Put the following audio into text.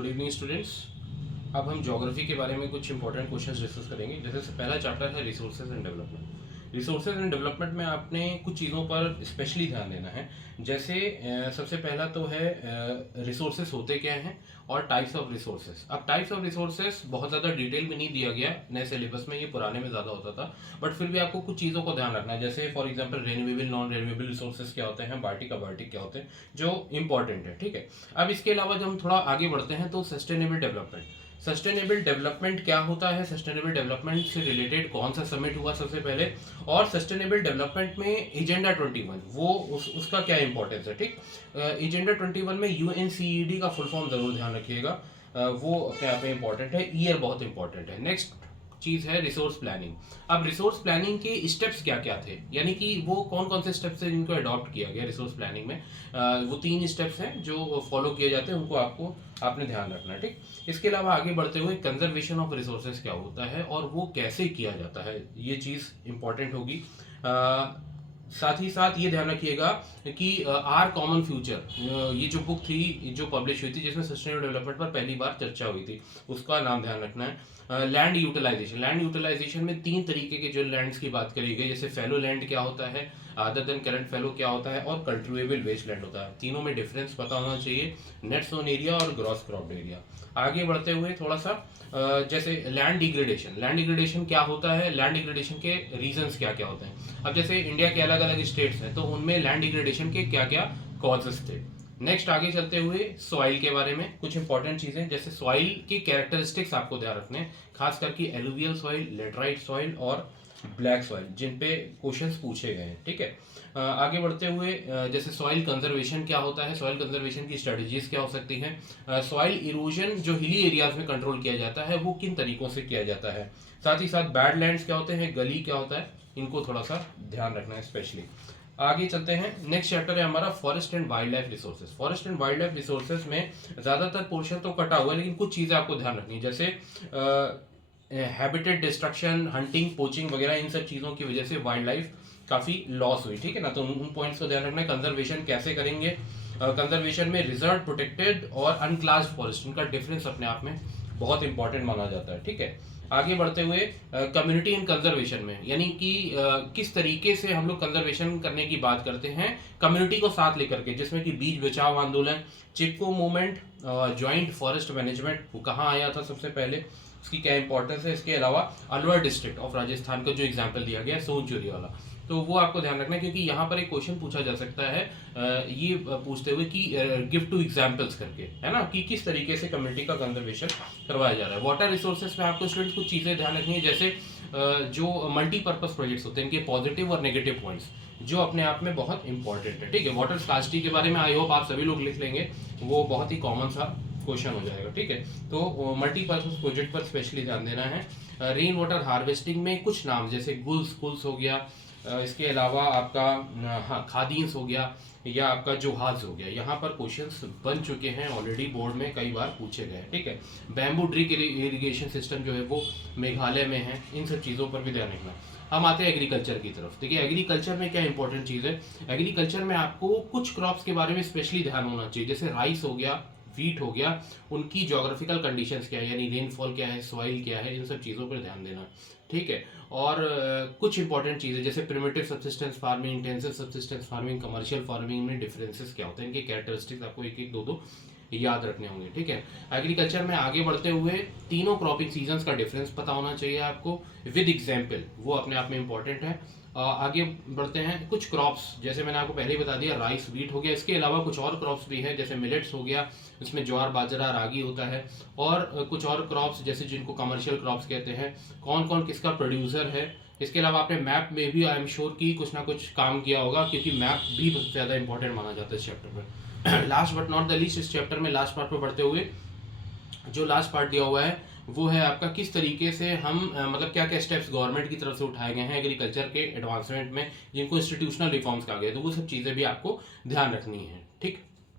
Good evening students. अब हम geography के बारे में कुछ इंपॉर्टेंट क्वेश्चंस डिस्कस करेंगे। जैसे पहला चैप्टर है resources and development. Resources and development में आपने कुछ चीज़ों पर स्पेशली ध्यान देना है। जैसे सबसे पहला तो है रिसोर्सेज होते क्या हैं और टाइप्स ऑफ रिसोर्सेज। अब टाइप्स ऑफ रिसोर्सेज बहुत ज़्यादा डिटेल में नहीं दिया गया नए सिलेबस में, ये पुराने में ज़्यादा होता था, बट फिर भी आपको कुछ चीज़ों को ध्यान रखना है। जैसे for example renewable non renewable resources क्या होते हैं, बायोटिक अबायोटिक क्या होते हैं, जो इंपॉर्टेंट है। ठीक है, अब इसके अलावा जब हम थोड़ा आगे बढ़ते हैं तो सस्टेनेबल डेवलपमेंट। सस्टेनेबल डेवलपमेंट क्या होता है, सस्टेनेबल डेवलपमेंट से रिलेटेड कौन सा समिट हुआ सबसे पहले, और सस्टेनेबल डेवलपमेंट में एजेंडा 21 वो उसका क्या इंपॉर्टेंस है। ठीक, एजेंडा 21 में यूएनसीईडी का फुल फॉर्म जरूर ध्यान रखिएगा, वो अपने आप में इंपॉर्टेंट है, ईयर बहुत इंपॉर्टेंट है। नेक्स्ट चीज है रिसोर्स प्लानिंग। अब रिसोर्स प्लानिंग के स्टेप्स क्या क्या थे, यानी कि वो कौन कौन से स्टेप्स हैं जिनको अडॉप्ट किया गया रिसोर्स प्लानिंग में। वो 3 स्टेप्स हैं जो फॉलो किए जाते हैं, उनको आपने ध्यान रखना है। ठीक, इसके अलावा आगे बढ़ते हुए कंजर्वेशन ऑफ रिसोर्सेज क्या होता है और वो कैसे किया जाता है, ये चीज इंपॉर्टेंट होगी। साथ ही साथ ये ध्यान रखिएगा कि आर कॉमन फ्यूचर, ये जो बुक थी जो पब्लिश हुई थी जिसमें सस्टेनेबल डेवलपमेंट पर पहली बार चर्चा हुई थी, उसका नाम ध्यान रखना है। लैंड यूटिलाइजेशन, लैंड यूटिलाइजेशन में 3 तरीके के जो लैंड्स की बात करी गई, जैसे फेलो लैंड क्या होता है, अदर देन करंट फेलो क्या होता है, और कल्टिवेबल वेस्ट लैंड होता है। तीनों में डिफरेंस पता होना चाहिए, नेट सोन एरिया और ग्रॉस क्रॉप्ड एरिया। आगे बढ़ते हुए थोड़ा सा जैसे लैंड डिग्रेडेशन, लैंड डिग्रेडेशन क्या होता है, लैंड डिग्रेडेशन के रीजंस क्या क्या होते हैं। अब जैसे इंडिया के अलग अलग स्टेट्स हैं तो उनमें लैंड डिग्रेडेशन के क्या क्या कॉजेस थे। नेक्स्ट आगे चलते हुए सॉइल के बारे में कुछ इंपॉर्टेंट चीजें, जैसे सॉइल के कैरेक्टरिस्टिक्स आपको ध्यान रखने हैं, खास करके एलुवियल सॉइल, लेटराइट सॉइल और ब्लैक सॉइल, जिन पे क्वेश्चंस पूछे गए हैं। ठीक है, आगे बढ़ते हुए जैसे सॉइल कंजर्वेशन क्या होता है, सॉइल कंजर्वेशन की स्ट्रेटजीज क्या हो सकती हैं, सॉइल इरोजन जो हिली एरियाज में कंट्रोल किया जाता है वो किन तरीकों से किया जाता है, साथ ही साथ बैडलैंड्स क्या होते हैं, गली क्या होता है, इनको थोड़ा सा ध्यान रखना है स्पेशली। आगे चलते हैं, नेक्स्ट चैप्टर है हमारा forest and wild life resources. Forest and wild life resources में ज्यादातर पोर्शन तो कटा हुआ है, लेकिन कुछ चीजें आपको ध्यान रखनी है, जैसे हैबिटेट डिस्ट्रक्शन, हंटिंग, पोचिंग वगैरह, इन सब चीज़ों की वजह से वाइल्ड लाइफ काफ़ी लॉस हुई। ठीक है ना, तो उन पॉइंट्स को ध्यान रखना है। कंजर्वेशन कैसे करेंगे, कंजर्वेशन में रिजर्व, प्रोटेक्टेड और अनक्लास्ड फॉरेस्ट, इनका डिफरेंस अपने आप में बहुत इंपॉर्टेंट माना जाता है। ठीक है, आगे बढ़ते हुए कम्युनिटी इन कंजर्वेशन में, यानी कि किस तरीके से हम लोग कंजर्वेशन करने की बात करते हैं कम्युनिटी को साथ लेकर के, जिसमें कि बीज बचाओ आंदोलन, चिपको मूवमेंट, जॉइंट फॉरेस्ट मैनेजमेंट, वो कहाँ आया था सबसे पहले, उसकी क्या इंपॉर्टेंस है। इसके अलावा अलवर डिस्ट्रिक्ट ऑफ राजस्थान का जो एग्जाम्पल दिया गया है सोनचुरी वाला, तो वो आपको ध्यान रखना है, क्योंकि यहाँ पर एक क्वेश्चन पूछा जा सकता है ये पूछते हुए कि गिव 2 एग्जाम्पल्स करके, है ना, कि किस तरीके से कम्युनिटी का कंजर्वेशन करवाया जा रहा है। वाटर रिसोर्सेज में आपको स्टूडेंट्स कुछ चीज़ें ध्यान रखनी है, जैसे जो मल्टीपर्पज प्रोजेक्ट्स होते हैं इनके पॉजिटिव और नेगेटिव पॉइंट्स जो अपने आप में बहुत इंपॉर्टेंट है। ठीक है, वाटर स्कार्सिटी के बारे में आई होप आप सभी लोग लिख लेंगे, वो बहुत ही कॉमन सा क्वेश्चन हो जाएगा। ठीक है, तो मल्टीपर्पज प्रोजेक्ट पर स्पेशली ध्यान देना है। रेन वाटर हार्वेस्टिंग में कुछ नाम जैसे गुल्स हो गया, इसके अलावा आपका हाँ खादींस हो गया, या आपका जोहाज हो गया, यहाँ पर क्वेश्चंस बन चुके हैं ऑलरेडी, बोर्ड में कई बार पूछे गए हैं। ठीक है, बैम्बू ड्रिप इरिगेशन सिस्टम जो है वो मेघालय में है, इन सब चीज़ों पर भी ध्यान रखना। हम आते हैं एग्रीकल्चर की तरफ। देखिए एग्रीकल्चर में क्या इंपॉर्टेंट चीज़ है, एग्रीकल्चर में आपको कुछ क्रॉप्स के बारे में स्पेशली ध्यान होना चाहिए, जैसे राइस हो गया, वीट हो गया, उनकी जोग्राफिकल कंडीशंस क्या है, यानी रेनफॉल क्या है, सॉइल क्या है, इन सब चीज़ों पर ध्यान देना। ठीक है, और कुछ इंपॉर्टेंट चीज़ें जैसे primitive subsistence farming, intensive subsistence farming, commercial farming में डिफरेंसेस क्या होते हैं, इनके कैरेक्टरिस्टिक्स आपको एक एक दो याद रखने होंगे। ठीक है, एग्रीकल्चर में आगे बढ़ते हुए तीनों क्रॉपिंग सीजन्स का डिफरेंस पता होना चाहिए आपको विद एग्जाम्पल, वो अपने आप में इंपॉर्टेंट है। आगे बढ़ते हैं, कुछ क्रॉप्स जैसे मैंने आपको पहले ही बता दिया, राइस वीट हो गया, इसके अलावा कुछ और क्रॉप्स भी हैं जैसे मिलेट्स हो गया, इसमें ज्वार बाजरा रागी होता है, और कुछ और क्रॉप्स जैसे जिनको कमर्शियल क्रॉप्स कहते हैं, कौन कौन किसका प्रोड्यूसर है। इसके अलावा आपने मैप में भी आई एम श्योर कि कुछ ना कुछ काम किया होगा, क्योंकि मैप भी बहुत ज़्यादा इंपॉर्टेंट माना जाता है इस चैप्टर में। Last but not the least, इस चैप्टर में लास्ट पार्ट पर बढ़ते हुए जो लास्ट पार्ट दिया हुआ है वो है आपका किस तरीके से हम मतलब क्या क्या स्टेप्स गवर्नमेंट की तरफ से उठाए गए हैं एग्रीकल्चर के एडवांसमेंट में, जिनको इंस्टीट्यूशनल रिफॉर्म्स कहा गया है, तो वो सब चीज़ें भी आपको ध्यान रखनी है। ठीक।